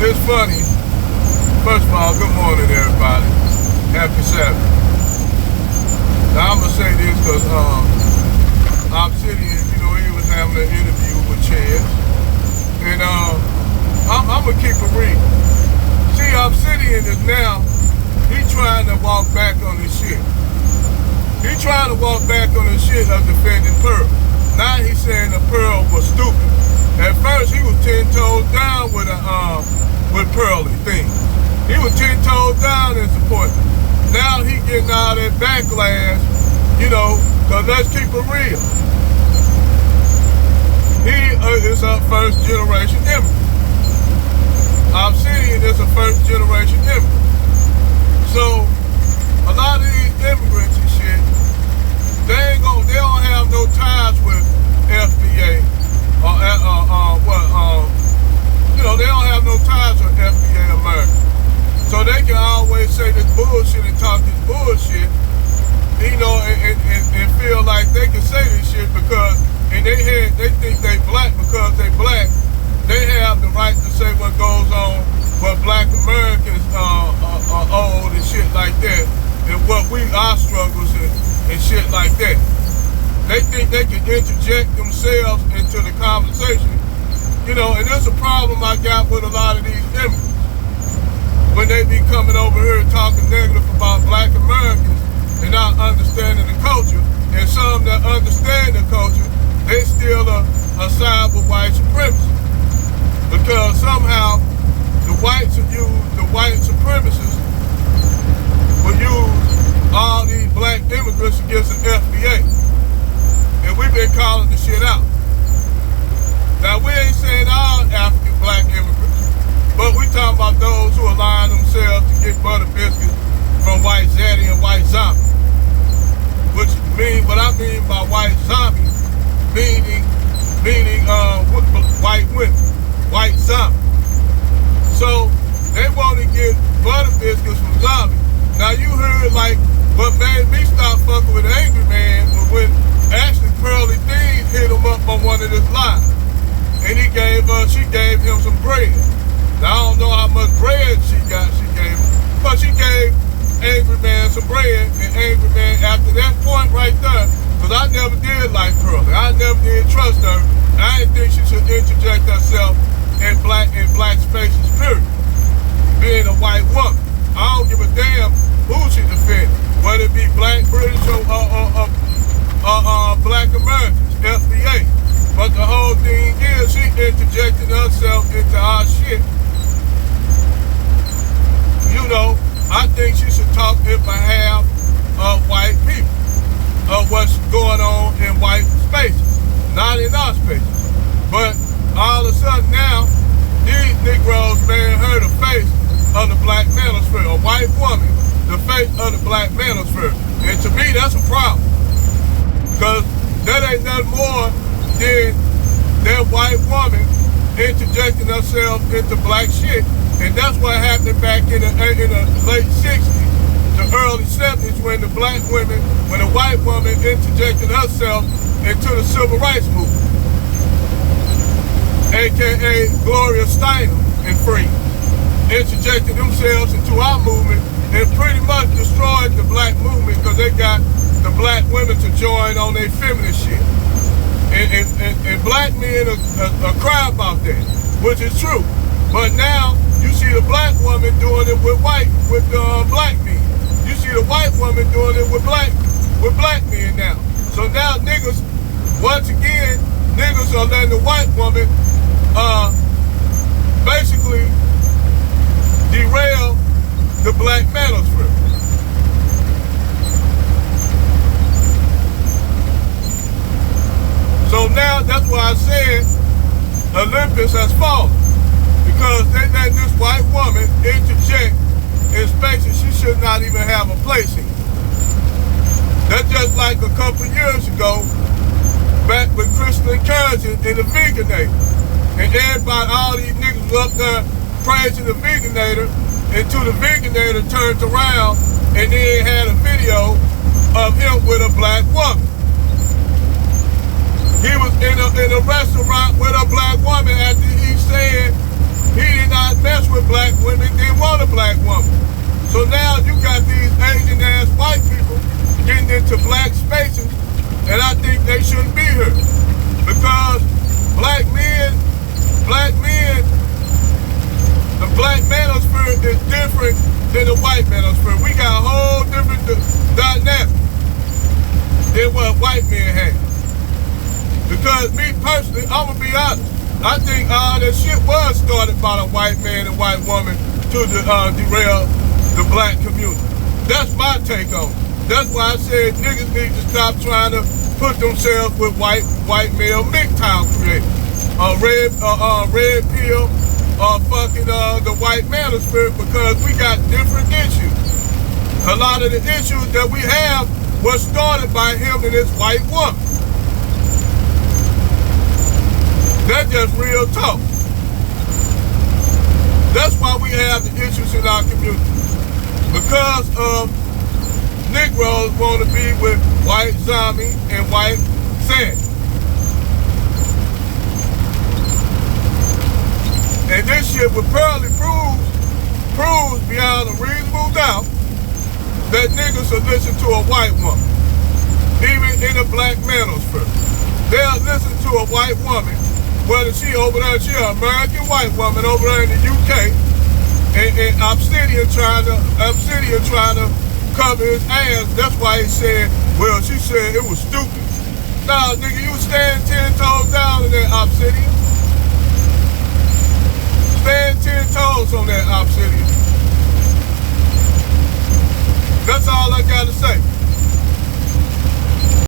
It's funny. First of all, good morning, everybody. Happy Saturday. Now, I'm going to say this because Obsidian, he was having an interview with Chance. And I'm going to keep it real. See, Obsidian is now, he's trying to walk back on his shit. He's trying to walk back on his shit of defending Pearl. Now he's saying the Pearl was stupid. At first, he was 10 toes down with Pearly things. He was 10 toes down in support. Now he getting all that backlash, because let's keep it real. He is a first generation immigrant. Obsidian is a first generation immigrant. So a lot of these immigrants and shit, they don't have no ties with FBA or they don't have no ties with FBA America. So they can always say this bullshit and talk this bullshit, and feel like they can say this shit because in their head they think they black because they black. They have the right to say what goes on, what black Americans are old and shit like that, and what our struggles and shit like that. They think they can interject themselves into the conversation. And there's a problem I got with a lot of these immigrants. When they be coming over here talking negative about black Americans and not understanding the culture, and some that understand the culture, they still are side with white supremacy. Because somehow the white supremacists will use all these black immigrants against the FBA. And we've been calling the shit out. Now, we ain't saying all African black immigrants, but we talking about those who align themselves to get butter biscuits from white zaddy and white zombie. What I mean by white zombie, meaning white women, white zombie. So, they want to get butter biscuits from zombies. Now, you heard what made me stop fucking with Angry Man was when actually Pearly Dean hit him up on one of his lives. And she gave him some bread. Now, I don't know how much bread she gave him, but she gave Angry Man some bread, and Angry Man, after that point right there, because I never did like Pearly. I never did trust her. I didn't think she should interject herself in black spaces, period. Being a white woman. I don't give a damn who she defended, whether it be black British or black Americans, FBA. But the whole thing is she interjected herself into our shit. I think she should talk in behalf of white people, of what's going on in white spaces, not in our spaces. But all of a sudden now, these Negroes made her the face of the black manosphere, a white woman, the face of the black manosphere. And to me, that's a problem. Because that ain't nothing more than that white woman interjecting herself into black shit. And that's what happened back in the late 60s, the early 70s, when the white woman interjected herself into the civil rights movement, aka Gloria Steinem and Free, interjected themselves into our movement and pretty much destroyed the black movement because they got the black women to join on their feminist shit. And black men are cry about that, which is true. But now you see the black woman doing it with black men. You see the white woman doing it with black men now. So now niggas, once again, niggas are letting the white woman basically derail the black manosphere. So now that's why I said Olympus has fallen. Because they let this white woman interject in spaces she should not even have a place in. That's just like a couple of years ago, back with Crystal Encouraging in the Veganator. And everybody, all these niggas was up there praising the Veganator until the Veganator turned around and then had a video of him with a black woman. He was in a restaurant with a black woman after he said he did not mess with black woman. So now you got these Asian ass white people getting into black spaces, and I think they shouldn't be here. Because black men, the black manosphere is different than the white manosphere. We got a whole different dynamic than what white men have. Because me personally, I'm gonna be honest, I think all that shit was started by the white man and white woman to derail the black community. That's my take on it. That's why I said niggas need to stop trying to put themselves with white male MGTOW creators. Red pill or fucking the white manosphere, because we got different issues. A lot of the issues that we have was started by him and his white woman. That's just real talk. That's why we have the issues in our community. Because of Negroes want to be with white zombie and white Sandy. And this shit would probably proves beyond a reasonable doubt that niggas will listen to a white woman, even in a black manosphere. They'll listen to a white woman, whether she over there, she an American white woman over there in the UK, and Obsidian trying to cover his ass. That's why he said, well, she said it was stupid. Nah, nigga, you stand 10 toes down in that Obsidian. Stand 10 toes on that Obsidian. That's all I gotta say.